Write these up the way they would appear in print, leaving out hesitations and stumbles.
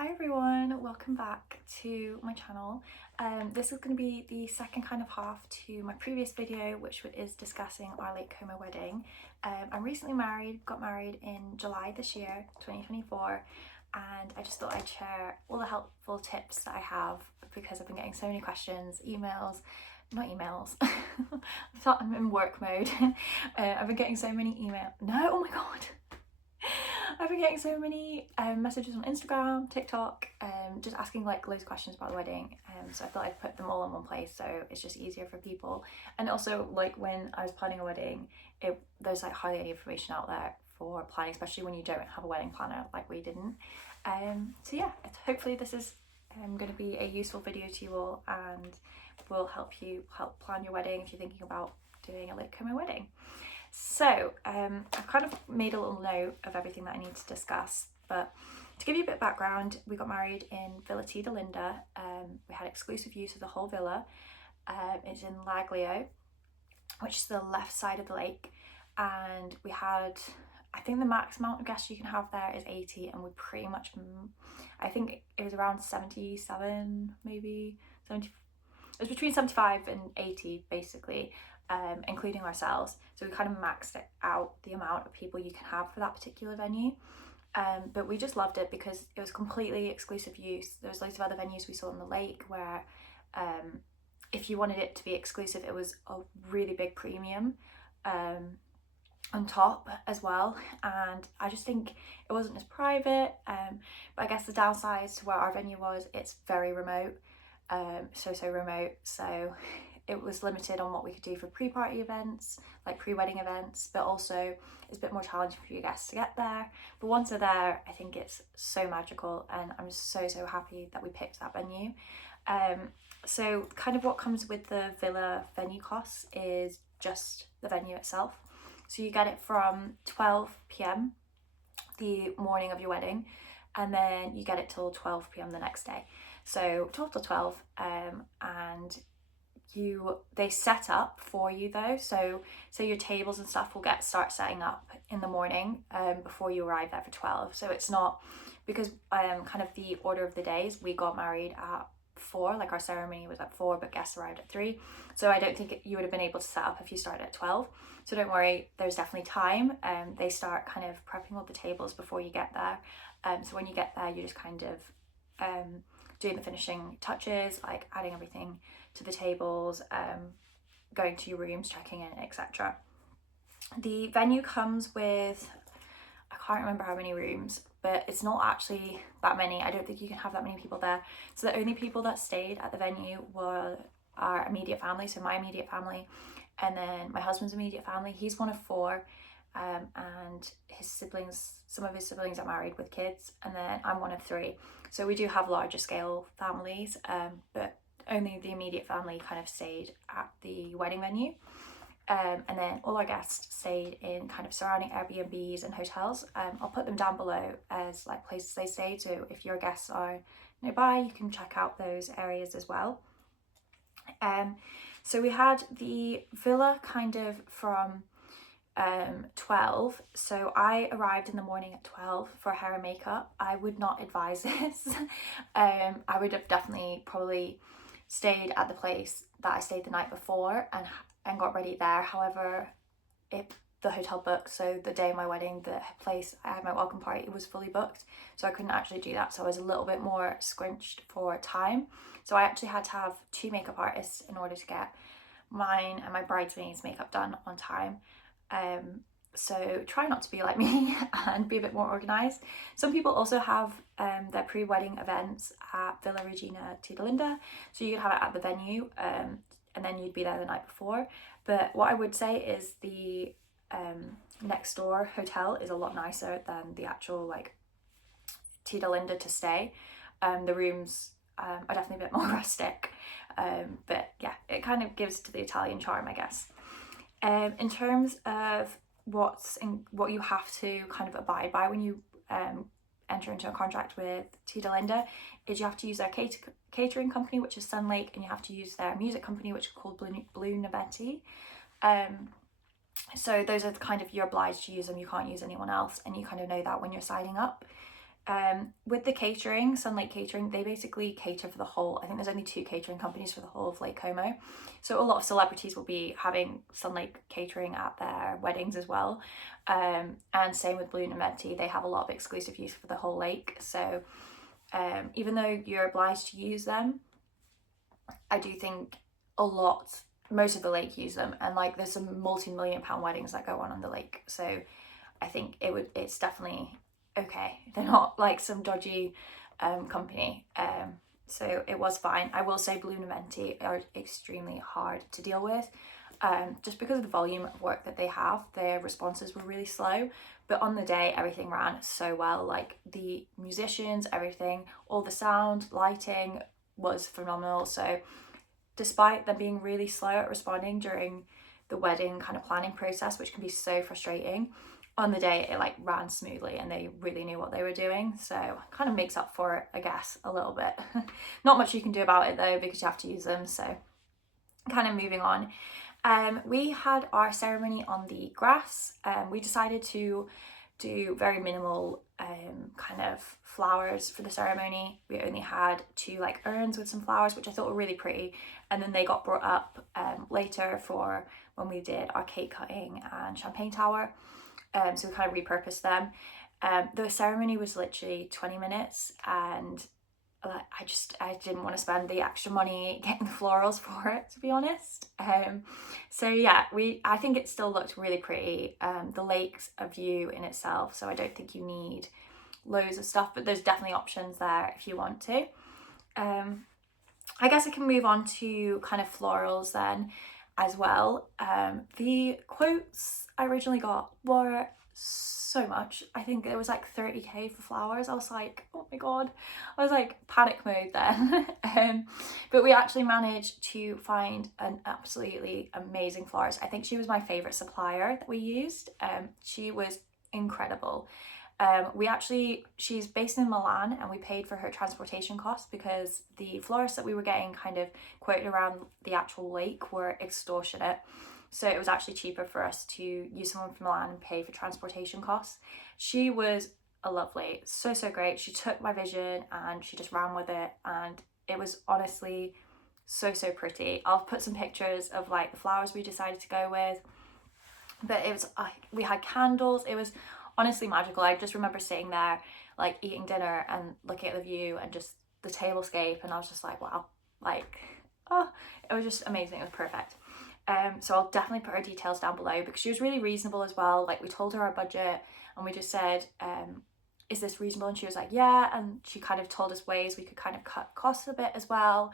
Hi everyone, welcome back to my channel. This is going to be the second kind of half to my previous video, which is discussing our late coma wedding. I'm recently married, got married in July this year, 2024, and I just thought I'd share all the helpful tips that I have because I've been getting so many questions, I'm in work mode. I've been getting so many oh my god. I've been getting so many messages on Instagram, TikTok, just asking like loads of questions about the wedding. So I thought I'd put them all in one place so it's just easier for people. And also, like, when I was planning a wedding, there's like hardly any information out there for planning, especially when you don't have a wedding planner like we didn't. So yeah, hopefully this is going to be a useful video to you all and will help plan your wedding if you're thinking about doing a late coma wedding. So I've kind of made a little note of everything that I need to discuss, but to give you a bit of background, we got married in Villa Vittoria. We had exclusive use of the whole villa. It's in Laglio, which is the left side of the lake, and we had, I think the max amount of guests you can have there is 80, and we pretty much, I think it was around 77, maybe 70, it was between 75 and 80 basically. Including ourselves, so we kind of maxed it out the amount of people you can have for that particular venue, but we just loved it because it was completely exclusive use. There was loads of other venues we saw on the lake where if you wanted it to be exclusive, it was a really big premium on top as well, and I just think it wasn't as private, but I guess the downside to where our venue was, it's very remote, so remote, so it was limited on what we could do for pre-party events, like pre-wedding events, but also it's a bit more challenging for your guests to get there. But once they're there, I think it's so magical, and I'm so happy that we picked that venue. So kind of what comes with the villa venue costs is just the venue itself. So you get it from 12 p.m. the morning of your wedding, and then you get it till 12 p.m. the next day. So 12 till 12, and they set up for you though, so your tables and stuff will start setting up in the morning before you arrive there for 12. So it's not, because kind of the order of the days, we got married at 4, like our ceremony was at 4 but guests arrived at 3, so I don't think you would have been able to set up if you started at 12. So don't worry, there's definitely time. They start kind of prepping all the tables before you get there, so when you get there you're just kind of doing the finishing touches, like adding everything to the tables, going to your rooms, checking in, etc. The venue comes with, I can't remember how many rooms, but it's not actually that many. I don't think you can have that many people there. So the only people that stayed at the venue were our immediate family, so my immediate family, and then my husband's immediate family. He's one of 4, and his siblings, some of his siblings are married with kids, and then I'm one of 3. So we do have larger scale families, but only the immediate family kind of stayed at the wedding venue, and then all our guests stayed in kind of surrounding Airbnbs and hotels. I'll put them down below as like places they stayed, so if your guests are nearby you can check out those areas as well. So we had the villa kind of from 12, so I arrived in the morning at 12 for hair and makeup. I would not advise this. I would have definitely probably stayed at the place that I stayed the night before and got ready there. However, the hotel booked, so the day of my wedding, the place I had my welcome party was fully booked, so I couldn't actually do that, so I was a little bit more scrunched for time. So I actually had to have 2 makeup artists in order to get mine and my bridesmaids makeup done on time. So try not to be like me and be a bit more organised. Some people also have their pre-wedding events at Villa Regina Tita, so you could have it at the venue, and then you'd be there the night before. But what I would say is the next door hotel is a lot nicer than the actual like Tita to stay. The rooms are definitely a bit more rustic, but yeah, it kind of gives to the Italian charm, I guess. In terms of what you have to kind of abide by when you enter into a contract with Tita is you have to use their catering company, which is Sun Lake, and you have to use their music company, which is called Blue Navetti. So those are kind of, you're obliged to use them, you can't use anyone else, and you kind of know that when you're signing up. With the catering, Sunlight Catering, they basically cater for the whole, I think there's only 2 catering companies for the whole of Lake Como. So a lot of celebrities will be having Sunlight Catering at their weddings as well. And same with Blue Venti, they have a lot of exclusive use for the whole lake. So even though you're obliged to use them, I do think most of the lake use them, and like there's some multi-million-pound weddings that go on the lake. So I think it's definitely okay. They're not like some dodgy company. So it was fine. I will say Blue Venti are extremely hard to deal with. Just because of the volume of work that they have, their responses were really slow. But on the day, everything ran so well. Like the musicians, everything, all the sound, lighting was phenomenal. So despite them being really slow at responding during the wedding kind of planning process, which can be so frustrating, on the day it like ran smoothly and they really knew what they were doing. So kind of makes up for it, I guess, a little bit. Not much you can do about it though, because you have to use them. So kind of moving on. We had our ceremony on the grass. We decided to do very minimal kind of flowers for the ceremony. We only had 2 like urns with some flowers, which I thought were really pretty, and then they got brought up later for when we did our cake cutting and champagne tower. So we kind of repurposed them. The ceremony was literally 20 minutes, and I didn't want to spend the extra money getting the florals for it, to be honest. So yeah, I think it still looked really pretty. The lake's a view in itself, so I don't think you need loads of stuff, but there's definitely options there if you want to. I guess I can move on to kind of florals then as well. The quotes I originally got were so much. I think it was like 30k for flowers. I was like, oh my god, I was like panic mode then. But we actually managed to find an absolutely amazing florist. I think she was my favorite supplier that we used. She was incredible. She's based in Milan, and we paid for her transportation costs because the florists that we were getting kind of quoted around the actual lake were extortionate. So it was actually cheaper for us to use someone from Milan and pay for transportation costs. She was a lovely, so great. She took my vision and she just ran with it, and it was honestly so pretty. I'll put some pictures of like the flowers we decided to go with. But it was we had candles. It was honestly magical. I just remember sitting there like eating dinner and looking at the view and just the tablescape, and I was just like, wow, like, oh, it was just amazing. It was perfect. So I'll definitely put her details down below, because she was really reasonable as well. Like we told her our budget and we just said, is this reasonable? And she was like, yeah. And she kind of told us ways we could kind of cut costs a bit as well.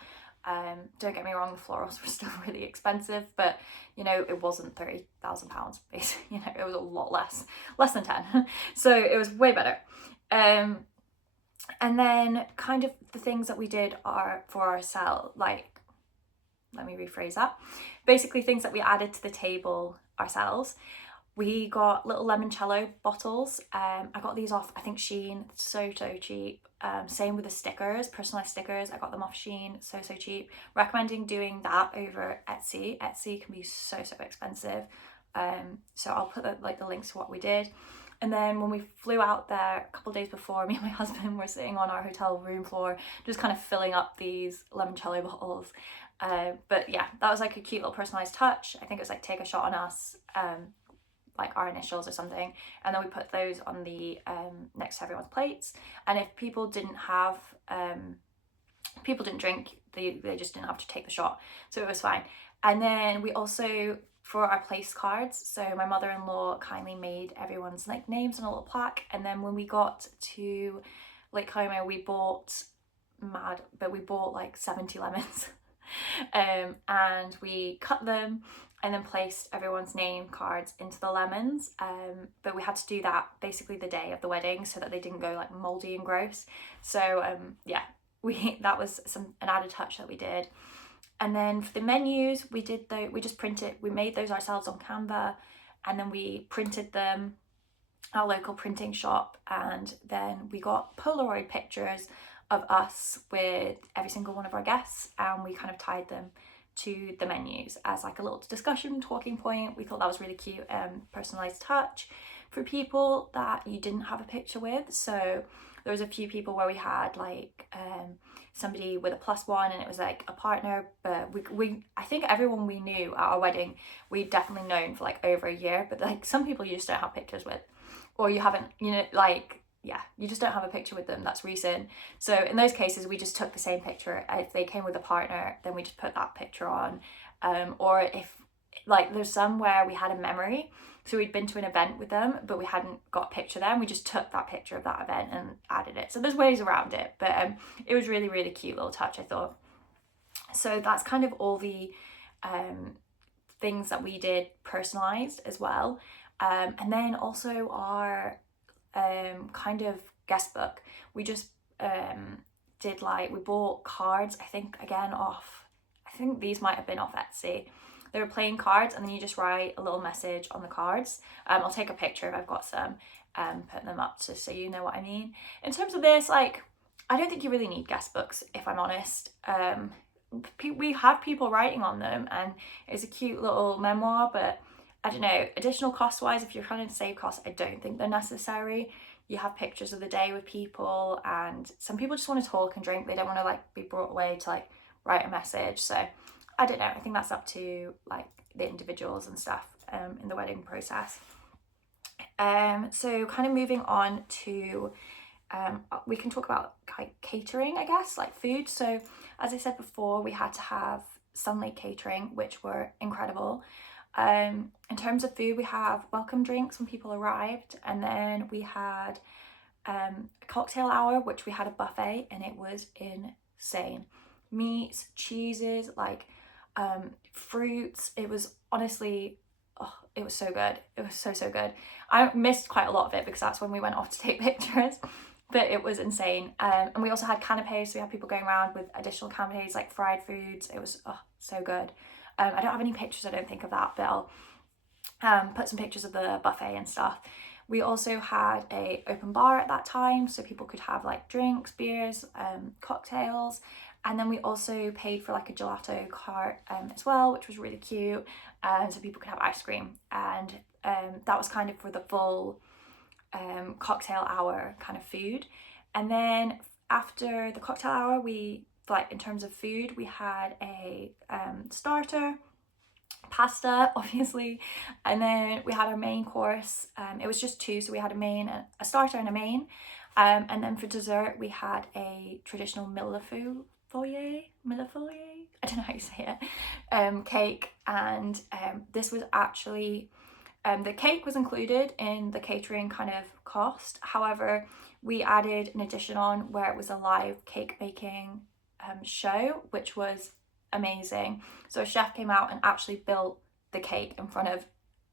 Don't get me wrong, the florals were still really expensive, but you know, it wasn't £30,000 basically. You know, it was a lot less than 10. So it was way better. And then kind of the things that we did are for ourselves, like, let me rephrase that. Basically things that we added to the table ourselves. We got little limoncello bottles. I got these off, I think, Shein. So cheap. Same with the stickers, personalized stickers. I got them off Shein. So cheap. Recommending doing that over Etsy. Etsy can be so expensive. So I'll put the links to what we did. And then when we flew out there a couple of days before, me and my husband were sitting on our hotel room floor, just kind of filling up these limoncello bottles. But yeah, that was like a cute little personalized touch. I think it was like take a shot on us, like our initials or something, and then we put those on the next to everyone's plates. And if people didn't drink, they just didn't have to take the shot, so it was fine. And then we also, for our place cards, so my mother-in-law kindly made everyone's like names on a little plaque. And then when we got to Lake Como, we bought like 70 lemons. And we cut them and then placed everyone's name cards into the lemons, but we had to do that basically the day of the wedding so that they didn't go like moldy and gross. So yeah, that was an added touch that we did. And then for the menus, we made those ourselves on Canva, and then we printed them at a local printing shop, and then we got Polaroid pictures of us with every single one of our guests, and we kind of tied them to the menus as like a little discussion talking point. We thought that was really cute, personalized touch for people that you didn't have a picture with. So There was a few people where we had like somebody with a +1 and it was like a partner, but I think everyone we knew at our wedding we'd definitely known for like over a year, but like some people you just don't have pictures with, or you haven't, you know, like, yeah, you just don't have a picture with them that's recent. So in those cases we just took the same picture. If they came with a partner, then we just put that picture on. Or if like there's some where we had a memory, so we'd been to an event with them but we hadn't got a picture then, we just took that picture of that event and added it. So there's ways around it, but it was really, really cute little touch, I thought. So that's kind of all the things that we did personalized as well. And then also our kind of guest book, we just did like, we bought cards, I think again off, I think these might have been off Etsy. They were playing cards and then you just write a little message on the cards. I'll take a picture if I've got some, put them up just so you know what I mean. In terms of this, like, I don't think you really need guest books, if I'm honest. We have people writing on them and it's a cute little memoir, but I don't know, additional cost wise, if you're trying to save costs, I don't think they're necessary. You have pictures of the day with people, and some people just want to talk and drink. They don't want to like be brought away to like write a message. So I don't know, I think that's up to like the individuals and stuff in the wedding process. So kind of moving on to we can talk about like catering, I guess, like food. So as I said before, we had to have Sunlight catering, which were incredible. In terms of food, we have welcome drinks when people arrived, and then we had a cocktail hour, which we had a buffet, and it was insane. Meats, cheeses, like fruits. It was honestly, oh, it was so good. It was so good. I missed quite a lot of it because that's when we went off to take pictures, but it was insane. And we also had canapes, so we had people going around with additional canapes, like fried foods. It was so good. I don't have any pictures, I don't think, of that, but I'll put some pictures of the buffet and stuff. We also had a open bar at that time, so people could have like drinks, beers, cocktails. And then we also paid for like a gelato cart as well, which was really cute. So people could have ice cream. And that was kind of for the full cocktail hour kind of food. And then after the cocktail hour, we, like in terms of food, we had a starter, pasta obviously, and then we had our main course. It was just two, so we had a starter and a main, and then for dessert we had a traditional millefeuille, I don't know how you say it, cake. And this was actually the cake was included in the catering kind of cost. However, we added an addition on where it was a live cake baking show, which was amazing. So a chef came out and actually built the cake in front of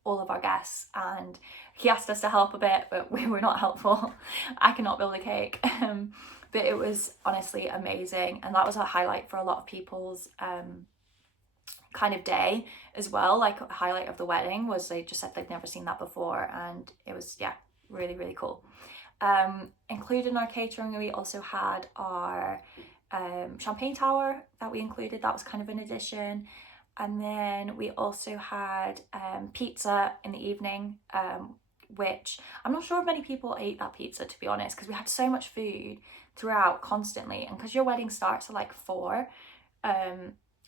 all of our guests, and he asked us to help a bit, but we were not helpful. I cannot build a cake. But it was honestly amazing, and that was a highlight for a lot of people's kind of day as well. Like a highlight of the wedding was they just said they'd never seen that before, and it was, yeah, really, really cool. Included in our catering, we also had our champagne tower that we included. That was kind of an addition. And then we also had pizza in the evening, which I'm not sure if many people ate that pizza, to be honest, because we had so much food throughout constantly, and because your wedding starts at like 4,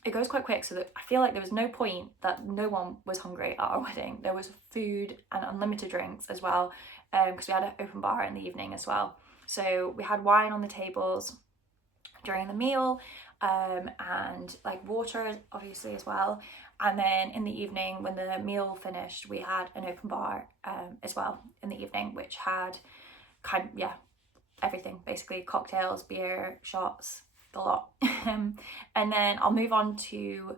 it goes quite quick, so that I feel like there was no point that no one was hungry at our wedding. There was food and unlimited drinks as well, because we had an open bar in the evening as well. So we had wine on the tables during the meal, and like water obviously as well. And then in the evening when the meal finished, we had an open bar as well in the evening, which had kind of, yeah, everything basically: cocktails, beer, shots, the lot. And then I'll move on to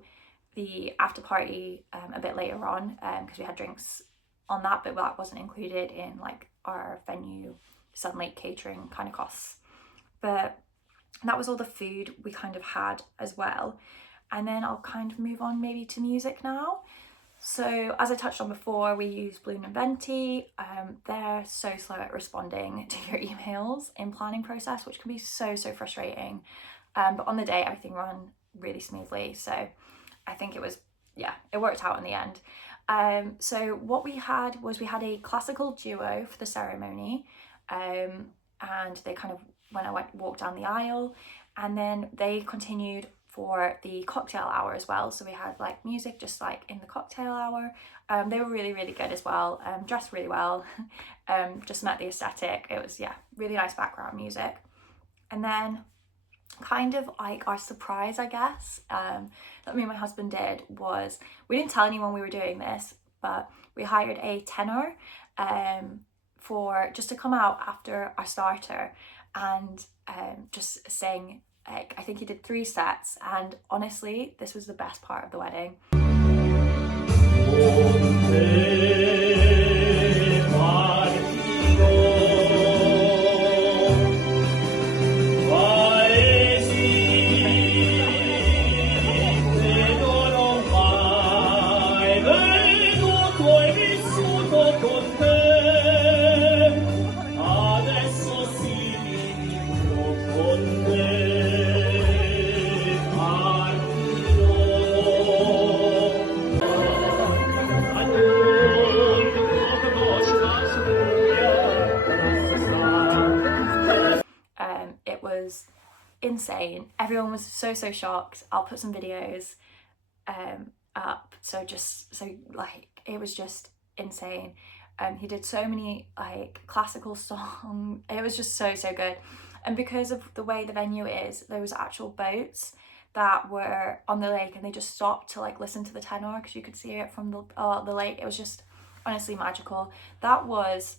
the after party a bit later on, because we had drinks on that, but that wasn't included in like our venue Sunlight catering kind of costs. But that was all the food we kind of had as well. And then I'll kind of move on maybe to music now. So as I touched on before, we use Bloom and Venti. They're so slow at responding to your emails in planning process, which can be so frustrating. But on the day, everything ran really smoothly. So I think it was, yeah, it worked out in the end. So what we had was we had a classical duo for the ceremony. and they kind of, when I walked down the aisle, and then they continued for the cocktail hour as well. So we had like music just like in the cocktail hour. They were really, really good as well, dressed really well, just met the aesthetic. It was, yeah, really nice background music. And then kind of like our surprise, I guess, that me and my husband did was, we didn't tell anyone we were doing this, but we hired a tenor for just to come out after our starter and just sing. Like, I think he did 3 sets, and honestly, this was the best part of the wedding. It was insane. Everyone was so shocked. I'll put some videos up, so like it was just insane. He did so many like classical songs. It was just so good. And because of the way the venue is, there was actual boats that were on the lake, and they just stopped to like listen to the tenor because you could see it from the lake. It was just honestly magical. That was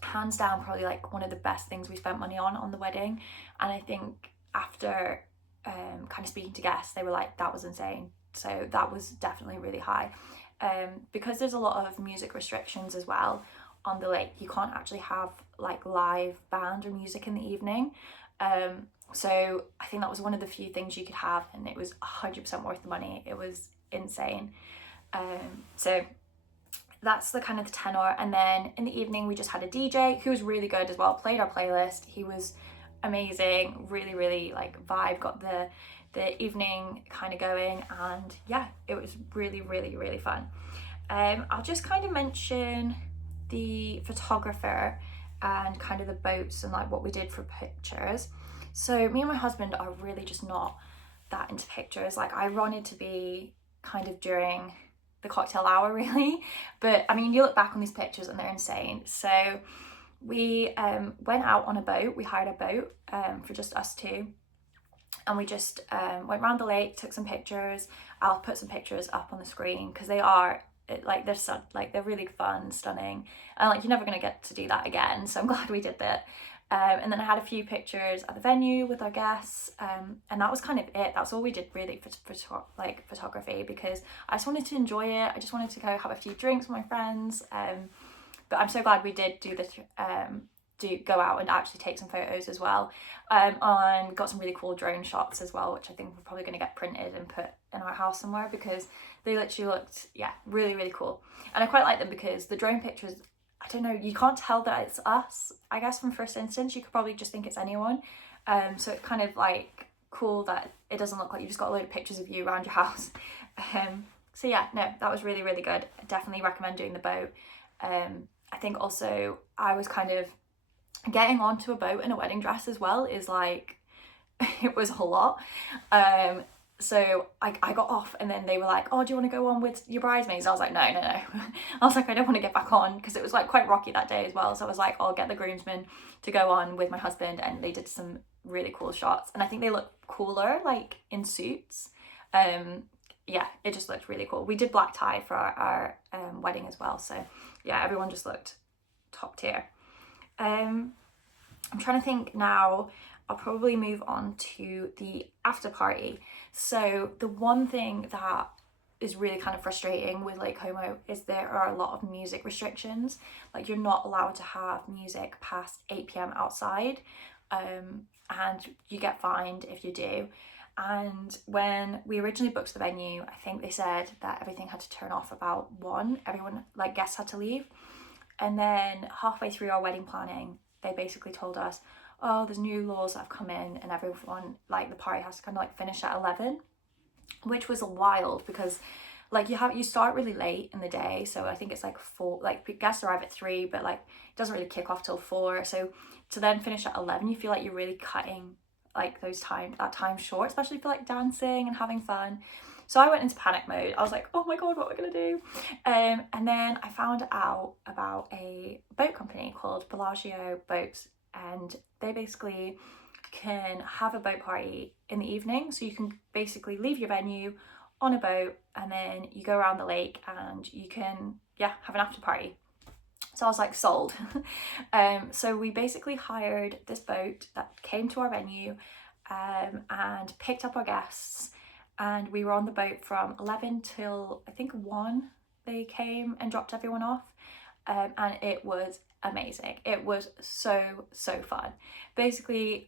hands down probably like one of the best things we spent money on the wedding. And I think after kind of speaking to guests, they were like, that was insane. So that was definitely really high. Because there's a lot of music restrictions as well on the lake, you can't actually have like live band or music in the evening. So I think that was one of the few things you could have, and it was 100% worth the money. It was insane. So that's the kind of the tenor. And then in the evening we just had a DJ who was really good as well, played our playlist. He was amazing, really like vibe, got the evening kind of going, and yeah, it was really fun. I'll just kind of mention the photographer and kind of the boats and like what we did for pictures. So me and my husband are really just not that into pictures. Like, I wanted to be kind of during the cocktail hour really, but I mean, you look back on these pictures and they're insane. So we went out on a boat. We hired a boat for just us two, and we just went around the lake, took some pictures. I'll put some pictures up on the screen because they are like, they're really fun, stunning, and like, you're never gonna get to do that again, so I'm glad we did that. And then I had a few pictures at the venue with our guests, and that was kind of it. That's all we did really for photography, because I just wanted to enjoy it. I just wanted to go have a few drinks with my friends. But I'm so glad we did do this, go out and actually take some photos as well. And got some really cool drone shots as well, which I think we're probably going to get printed and put in our house somewhere, because they literally looked, yeah, really cool. And I quite like them because the drone pictures, I don't know, you can't tell that it's us. I guess from first instance, you could probably just think it's anyone. So it's kind of like cool that it doesn't look like you just got a load of pictures of you around your house. So yeah, no, that was really good. I definitely recommend doing the boat. I think also I was kind of getting onto a boat in a wedding dress as well is like, it was a lot. So I got off, and then they were like, oh, do you want to go on with your bridesmaids? I was like, no. I was like, I don't want to get back on, because it was like quite rocky that day as well. So I was like, I'll get the groomsmen to go on with my husband, and they did some really cool shots. And I think they look cooler like in suits. Yeah, it just looked really cool. We did black tie for our wedding as well. So yeah, everyone just looked top tier. I'm trying to think now. I'll probably move on to the after party. So the one thing that is really kind of frustrating with Lake Como is there are a lot of music restrictions. Like, you're not allowed to have music past 8 p.m. outside, and you get fined if you do. And when we originally booked the venue, I think they said that everything had to turn off about 1. Everyone, like guests, had to leave. And then halfway through our wedding planning, they basically told us, oh, there's new laws that have come in, and everyone, like, the party has to kind of like finish at 11, which was wild, because like you start really late in the day, so I think it's like 4, like guests arrive at 3, but like it doesn't really kick off till 4. So to then finish at 11, you feel like you're really cutting like that time short, especially for like dancing and having fun. So I went into panic mode. I was like, oh my god, what am I gonna do? And then I found out about a boat company called Bellagio Boats, and they basically can have a boat party in the evening. So you can basically leave your venue on a boat, and then you go around the lake and you can, yeah, have an after party. So I was like, sold. So we basically hired this boat that came to our venue, and picked up our guests, and we were on the boat from 11 till I think 1. They came and dropped everyone off, and it was amazing. It was so fun. Basically,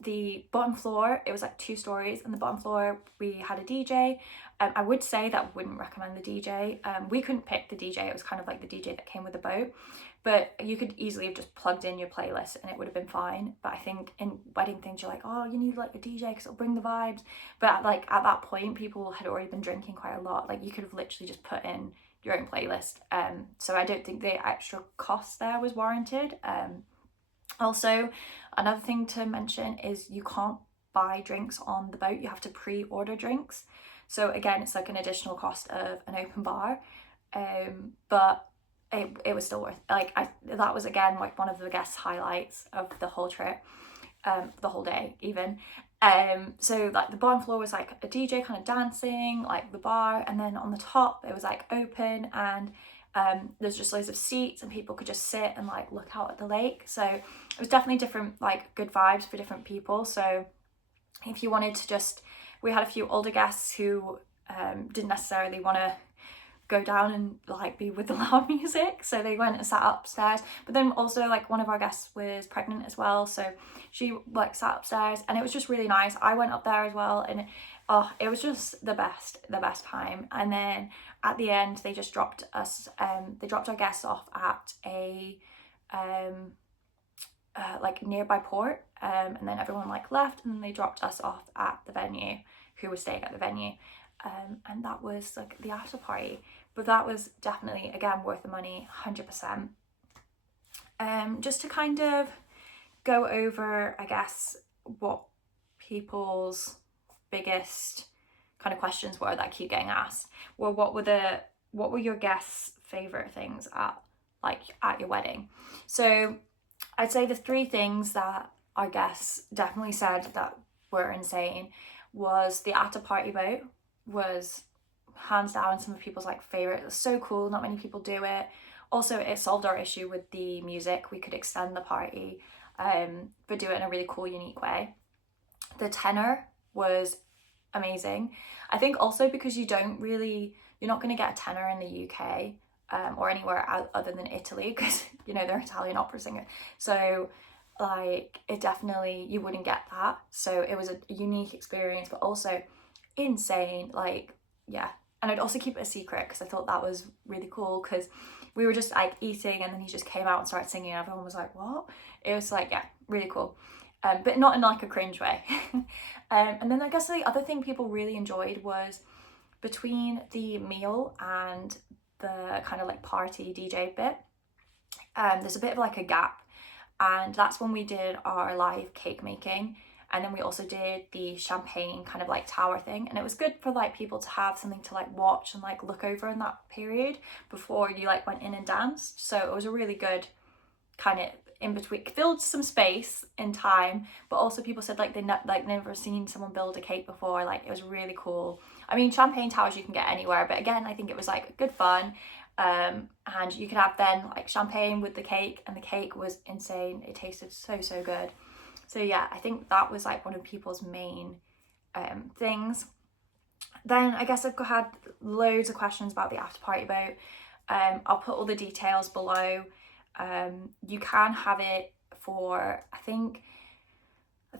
the bottom floor, it was like 2 stories, and the bottom floor we had a DJ. I would say that I wouldn't recommend the DJ. We couldn't pick the DJ. It was kind of like the DJ that came with the boat, but you could easily have just plugged in your playlist and it would have been fine. But I think in wedding things, you're like, oh, you need like a DJ because it'll bring the vibes. But like at that point, people had already been drinking quite a lot. Like you could have literally just put in your own playlist. So I don't think the extra cost there was warranted. Also, another thing to mention is you can't buy drinks on the boat. You have to pre-order drinks. So again, it's like an additional cost of an open bar, but it was still worth, like that was again like one of the guest highlights of the whole trip, the whole day even. So like the bottom floor was like a DJ kind of dancing, like the bar, and then on the top it was like open, and there's just loads of seats and people could just sit and like look out at the lake. So it was definitely different, like good vibes for different people. So if you wanted to just, we had a few older guests who didn't necessarily want to go down and like be with the loud music, so they went and sat upstairs. But then also like one of our guests was pregnant as well, so she like sat upstairs, and it was just really nice. I went up there as well, and it was just the best time. And then at the end they just dropped us, they dropped our guests off at a like nearby port, and then everyone like left, and then they dropped us off at the venue, who was staying at the venue, and that was like the after party. But that was definitely again worth the money, 100%. Just to kind of go over, I guess, what people's biggest kind of questions were that I keep getting asked. Well, what were your guests' favorite things at your wedding? So I'd say the 3 things that our guests definitely said that were insane was the after party boat was hands down some of people's like favorite. It was so cool, not many people do it. Also, it solved our issue with the music. We could extend the party, but do it in a really cool, unique way. The tenor was amazing. I think also because you're not going to get a tenor in the UK, or anywhere other than Italy, because you know they're Italian opera singer. So like it definitely, you wouldn't get that. So it was a unique experience, but also insane. Like, yeah. And I'd also keep it a secret because I thought that was really cool, because we were just like eating and then he just came out and started singing and everyone was like, what? It was like, yeah, really cool. But not in like a cringe way. And then I guess the other thing people really enjoyed was between the meal and the kind of like party DJ bit, there's a bit of like a gap, and that's when we did our live cake making. And then we also did the champagne kind of like tower thing, and it was good for like people to have something to like watch and like look over in that period before you like went in and danced. So it was a really good kind of in between, filled some space in time, but also people said like they never seen someone build a cake before. Like it was really cool. I mean, champagne towers you can get anywhere, but again I think it was like good fun. And you could have then like champagne with the cake, and the cake was insane. It tasted so good. So yeah, I think that was like one of people's main things. Then I guess I've had loads of questions about the after party boat. I'll put all the details below. You can have it for, I think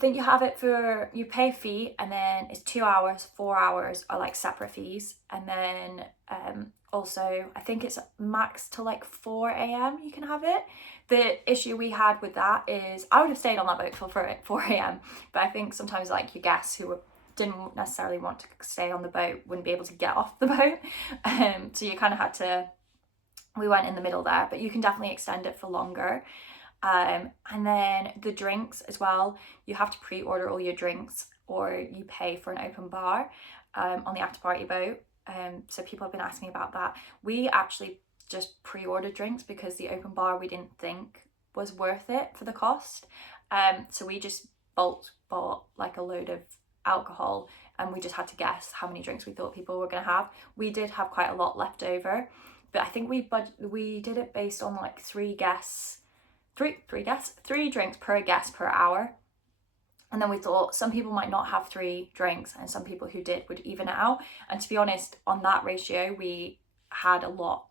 you have it for, you pay a fee, and then it's 2 hours, 4 hours are like separate fees. And then also I think it's max to like 4 a.m. you can have it. The issue we had with that is I would have stayed on that boat till 4 a.m. but I think sometimes like your guests who were didn't necessarily want to stay on the boat wouldn't be able to get off the boat. So you kind of had to, we went in the middle there, but you can definitely extend it for longer. And then the drinks as well, you have to pre-order all your drinks or you pay for an open bar on the after party boat. So people have been asking me about that. We actually just pre-ordered drinks because the open bar we didn't think was worth it for the cost. So we just bulk bought like a load of alcohol and we just had to guess how many drinks we thought people were going to have. We did have quite a lot left over, but I think we did it based on like three drinks per guest per hour. And then we thought some people might not have 3 drinks and some people who did would even it out. And to be honest, on that ratio, we had a lot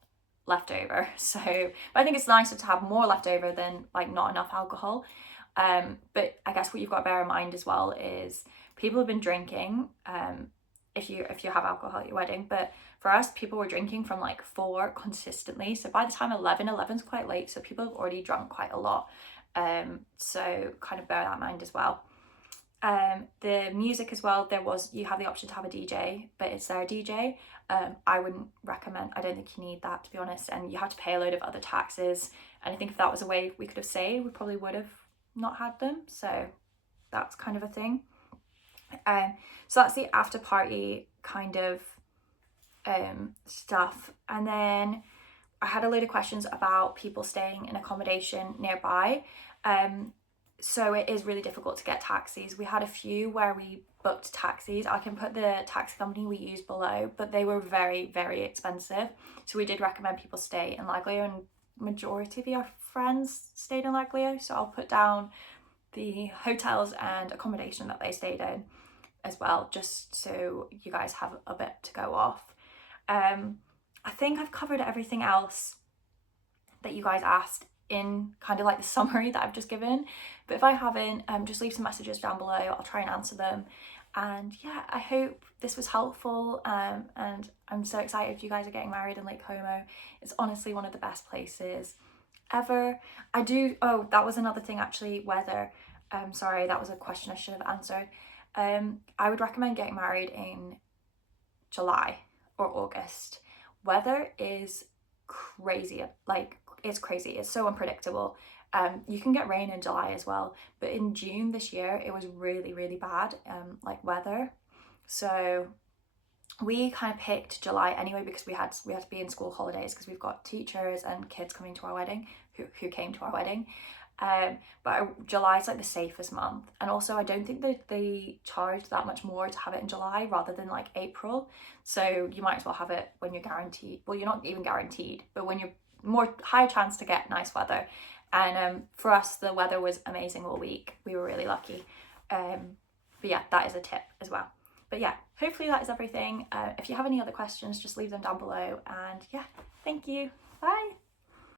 left over. So, but I think it's nicer to have more left over than like not enough alcohol. But I guess what you've got to bear in mind as well is people have been drinking, if you have alcohol at your wedding, but for us, people were drinking from like 4 consistently. So by the time 11's quite late, so people have already drunk quite a lot. So kind of bear that in mind as well. The music as well, you have the option to have a DJ, but it's their DJ. I wouldn't recommend, I don't think you need that, to be honest, and you have to pay a load of other taxes, and I think if that was a way we could have saved, we probably would have not had them, so that's kind of a thing. So that's the after party kind of stuff. And then I had a load of questions about people staying in accommodation nearby. So it is really difficult to get taxis. We had a few where we booked taxis. I can put the taxi company we used below, but they were very, very expensive. So we did recommend people stay in Laglio, and majority of our friends stayed in Laglio. So I'll put down the hotels and accommodation that they stayed in as well, just so you guys have a bit to go off. I think I've covered everything else that you guys asked in kind of like the summary that I've just given, but if I haven't, just leave some messages down below. I'll try and answer them. And yeah, I hope this was helpful, and I'm so excited you guys are getting married in Lake Como. It's honestly one of the best places ever. That was another thing actually, weather. Sorry, that was a question I should have answered. I would recommend getting married in July or August. Weather is crazy, like it's crazy, it's so unpredictable. You can get rain in July as well, but in June this year it was really, really bad, like weather. So we kind of picked July anyway because we had to be in school holidays because we've got teachers and kids coming to our wedding who came to our wedding. But July is like the safest month, and also I don't think that they charge that much more to have it in July rather than like April, so you might as well have it when you're guaranteed, well, you're not even guaranteed, but when you're more high chance to get nice weather. And for us the weather was amazing all week, we were really lucky. But yeah, that is a tip as well. But yeah, hopefully that is everything. If you have any other questions, just leave them down below, and yeah, thank you, bye.